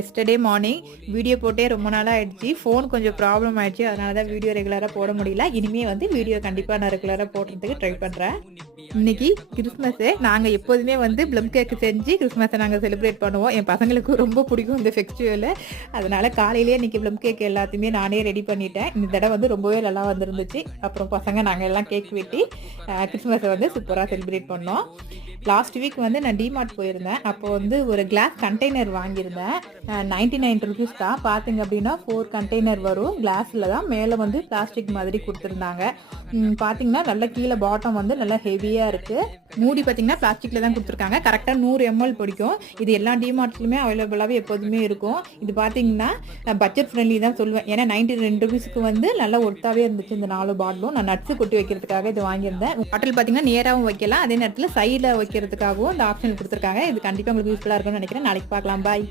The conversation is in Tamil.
எஸ்டர்டே மார்னிங் வீடியோ போட்டே ரொம்ப நாளாக ஆயிடுச்சு. ஃபோன் கொஞ்சம் ப்ராப்ளம் ஆயிடுச்சு. அதனால தான் வீடியோ ரெகுலராக போட முடியல. இனிமேல் வந்து வீடியோ கண்டிப்பாக நான் ரெகுலராக போடுறதுக்கு ட்ரை பண்ணுறேன். இன்னைக்கு கிறிஸ்மஸு. நாங்கள் எப்போதுமே வந்து ப்ளம் கேக்கு செஞ்சு கிறிஸ்மஸை நாங்கள் செலிப்ரேட் பண்ணுவோம். என் பசங்களுக்கு ரொம்ப பிடிக்கும் இந்த ஃபெஸ்டிவலு. அதனால் காலையிலேயே இன்றைக்கி ப்ளம் கேக் எல்லாத்தையுமே நானே ரெடி பண்ணிட்டேன். இந்த தடவை வந்து ரொம்பவே நல்லா வந்துருந்துச்சு. அப்புறம் பசங்க நாங்கள் எல்லாம் கேக் வெட்டி கிறிஸ்மஸை வந்து சூப்பராக செலிப்ரேட் பண்ணோம். லாஸ்ட் வீக் வந்து நான் டிமார்ட் போயிருந்தேன். அப்போ வந்து ஒரு கிளாஸ் கண்டெய்னர் வாங்கியிருந்தேன். 99 ருபீஸ் தான். பார்த்தீங்க அப்படின்னா 4 கண்டெய்னர் வரும். கிளாஸில் தான், மேலே வந்து பிளாஸ்டிக் மாதிரி கொடுத்துருந்தாங்க. பார்த்தீங்கன்னா நல்ல கீழே பாட்டம் வந்து நல்லா ஹெவியாக இருக்குது. மூடி பார்த்தீங்கன்னா பிளாஸ்டிக்கில் தான் கொடுத்துருக்காங்க. கரெக்டாக 100 ml பிடிக்கும். இது எல்லா டிமார்ட்ஸ்லையுமே அவைலபிளாகவே எப்போதுமே இருக்கும். இது பார்த்தீங்கன்னா பட்ஜெட் ஃப்ரெண்ட்லி தான் சொல்லுவேன். ஏன்னா 92 ருபீஸுக்கு வந்து நல்லா ஒர்த்தாகவே இருந்துச்சு இந்த 4 பாட்டிலும். நான் நட்ஸு கொட்டி வைக்கிறதுக்காக இது வாங்கியிருந்தேன். பாட்டில் பார்த்தீங்கன்னா நேராகவும் வைக்கலாம், அதே நேரத்தில் சைடில் வைக்கிறதுக்காகவும் இந்த ஆப்ஷன் கொடுத்துருக்காங்க. இது கண்டிப்பாக உங்களுக்கு யூஸ்ஃபுல்லாக இருக்கும்னு நினைக்கிறேன். நாளைக்கு பார்க்கலாம். பாய்.